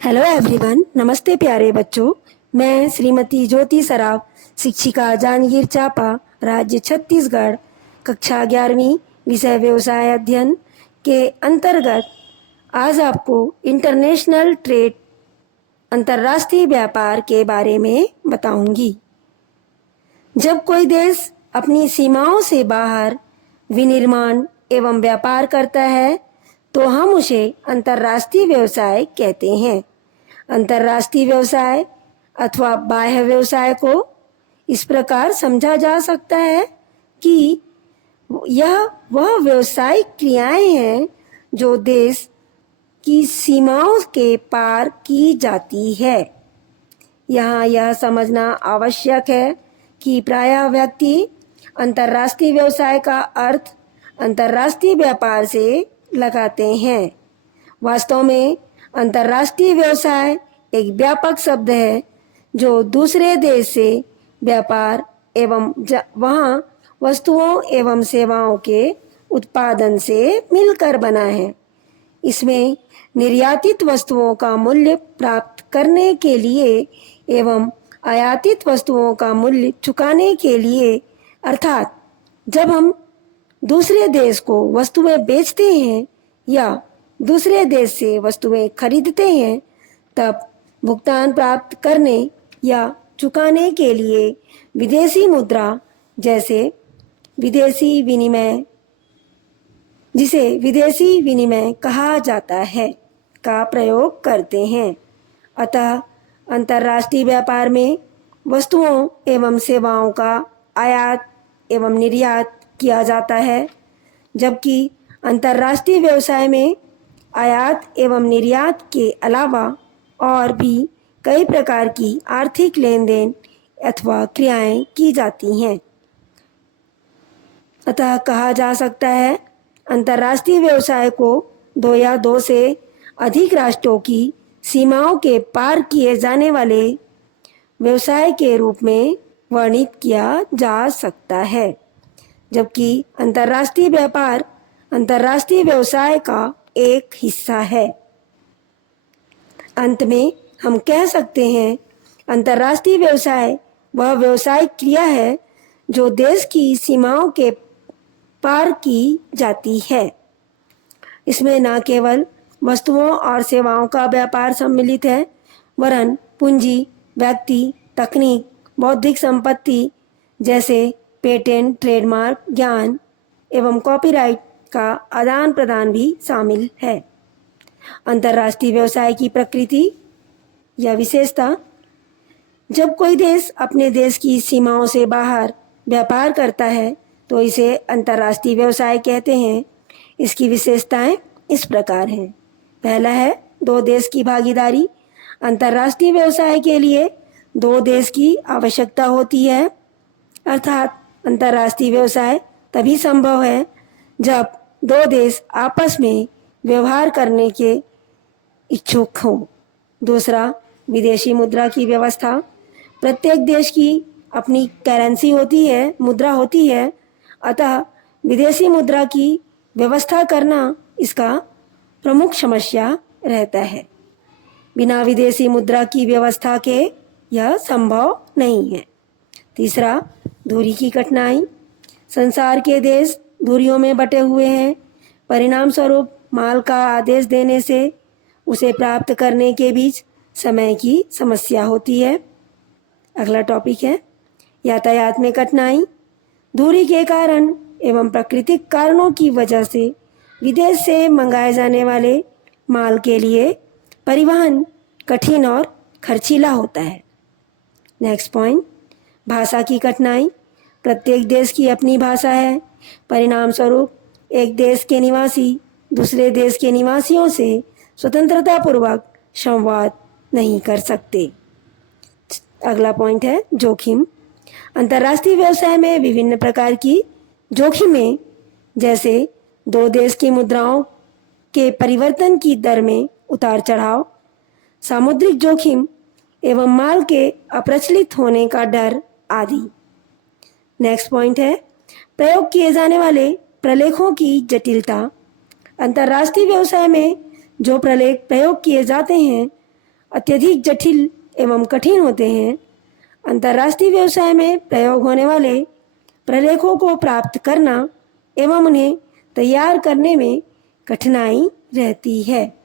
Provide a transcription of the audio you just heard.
Hello everyone, नमस्ते प्यारे बच्चों। मैं श्रीमती ज्योति सराफ, शिक्षिका जांजगीर चांपा, राज्य छत्तीसगढ़, कक्षा 11वीं, विषय व्यवसाय अध्ययन के अंतर्गत आज आपको इंटरनेशनल ट्रेड, अंतर्राष्ट्रीय व्यापार के बारे में बताऊंगी। जब कोई देश अपनी सीमाओं से बाहर विनिर्माण एवं व्यापार करता है तो हम उसे अंतर्राष्ट्रीय व्यवसाय कहते हैं। अंतर्राष्ट्रीय व्यवसाय अथवा बाह्य व्यवसाय को इस प्रकार समझा जा सकता है कि यह वह व्यावसायिक क्रियाएं हैं जो देश की सीमाओं के पार की जाती है। यहाँ यह समझना आवश्यक है कि प्रायः व्यक्ति अंतर्राष्ट्रीय व्यवसाय का अर्थ अंतर्राष्ट्रीय व्यापार से लगाते हैं। वास्तव में अंतर्राष्ट्रीय व्यवसाय एक व्यापक शब्द है जो दूसरे देश से व्यापार एवं वहाँ वस्तुओं एवं सेवाओं के उत्पादन से मिलकर बना है। इसमें निर्यातित वस्तुओं का मूल्य प्राप्त करने के लिए एवं आयातित वस्तुओं का मूल्य चुकाने के लिए, अर्थात जब हम दूसरे देश को वस्तुएं बेचते हैं या दूसरे देश से वस्तुएं खरीदते हैं, तब भुगतान प्राप्त करने या चुकाने के लिए विदेशी मुद्रा, जैसे विदेशी विनिमय, जिसे विदेशी विनिमय कहा जाता है, का प्रयोग करते हैं। अतः अंतर्राष्ट्रीय व्यापार में वस्तुओं एवं सेवाओं का आयात एवं निर्यात किया जाता है, जबकि अंतर्राष्ट्रीय व्यवसाय में आयात एवं निर्यात के अलावा और भी कई प्रकार की आर्थिक लेन देन अथवा क्रियाएं की जाती हैं। अतः कहा जा सकता है अंतर्राष्ट्रीय व्यवसाय को दो या दो से अधिक राष्ट्रों की सीमाओं के पार किए जाने वाले व्यवसाय के रूप में वर्णित किया जा सकता है, जबकि अंतर्राष्ट्रीय व्यापार अंतर्राष्ट्रीय व्यवसाय का एक हिस्सा है। अंत में हम कह सकते हैं अंतर्राष्ट्रीय व्यवसाय वह व्यावसायिक क्रिया है जो देश की सीमाओं के पार की जाती है। इसमें न केवल वस्तुओं और सेवाओं का व्यापार सम्मिलित है, वरन पूंजी, व्यक्ति, तकनीक, बौद्धिक संपत्ति जैसे पेटेंट, ट्रेडमार्क, ज्ञान एवं कॉपीराइट का आदान प्रदान भी शामिल है। अंतर्राष्ट्रीय व्यवसाय की प्रकृति या विशेषता: जब कोई देश अपने देश की सीमाओं से बाहर व्यापार करता है तो इसे अंतर्राष्ट्रीय व्यवसाय कहते हैं। इसकी विशेषताएं इस प्रकार हैं। पहला है दो देश की भागीदारी। अंतर्राष्ट्रीय व्यवसाय के लिए दो देश की आवश्यकता होती है, अर्थात अंतर्राष्ट्रीय व्यवसाय तभी संभव है जब दो देश आपस में व्यवहार करने के इच्छुक हों। दूसरा, विदेशी मुद्रा की व्यवस्था। प्रत्येक देश की अपनी करेंसी होती है, मुद्रा होती है, अतः विदेशी मुद्रा की व्यवस्था करना इसका प्रमुख समस्या रहता है। बिना विदेशी मुद्रा की व्यवस्था के यह संभव नहीं है। तीसरा, दूरी की कठिनाई। संसार के देश दूरियों में बटे हुए हैं, परिणाम स्वरूप माल का आदेश देने से उसे प्राप्त करने के बीच समय की समस्या होती है। अगला टॉपिक है यातायात में कठिनाई। दूरी के कारण एवं प्राकृतिक कारणों की वजह से विदेश से मंगाए जाने वाले माल के लिए परिवहन कठिन और खर्चीला होता है। नेक्स्ट पॉइंट, भाषा की कठिनाई। प्रत्येक देश की अपनी भाषा है, परिणाम स्वरूप एक देश के निवासी दूसरे देश के निवासियों से स्वतंत्रतापूर्वक संवाद नहीं कर सकते। अगला पॉइंट है जोखिम। अंतर्राष्ट्रीय व्यवसाय में विभिन्न प्रकार की जोखिमें, जैसे दो देश की मुद्राओं के परिवर्तन की दर में उतार चढ़ाव, सामुद्रिक जोखिम एवं माल के अप्रचलित होने का डर आदि। नेक्स्ट पॉइंट है प्रयोग किए जाने वाले प्रलेखों की जटिलता। अंतर्राष्ट्रीय व्यवसाय में जो प्रलेख प्रयोग किए जाते हैं अत्यधिक जटिल एवं कठिन होते हैं। अंतर्राष्ट्रीय व्यवसाय में प्रयोग होने वाले प्रलेखों को प्राप्त करना एवं उन्हें तैयार करने में कठिनाई रहती है।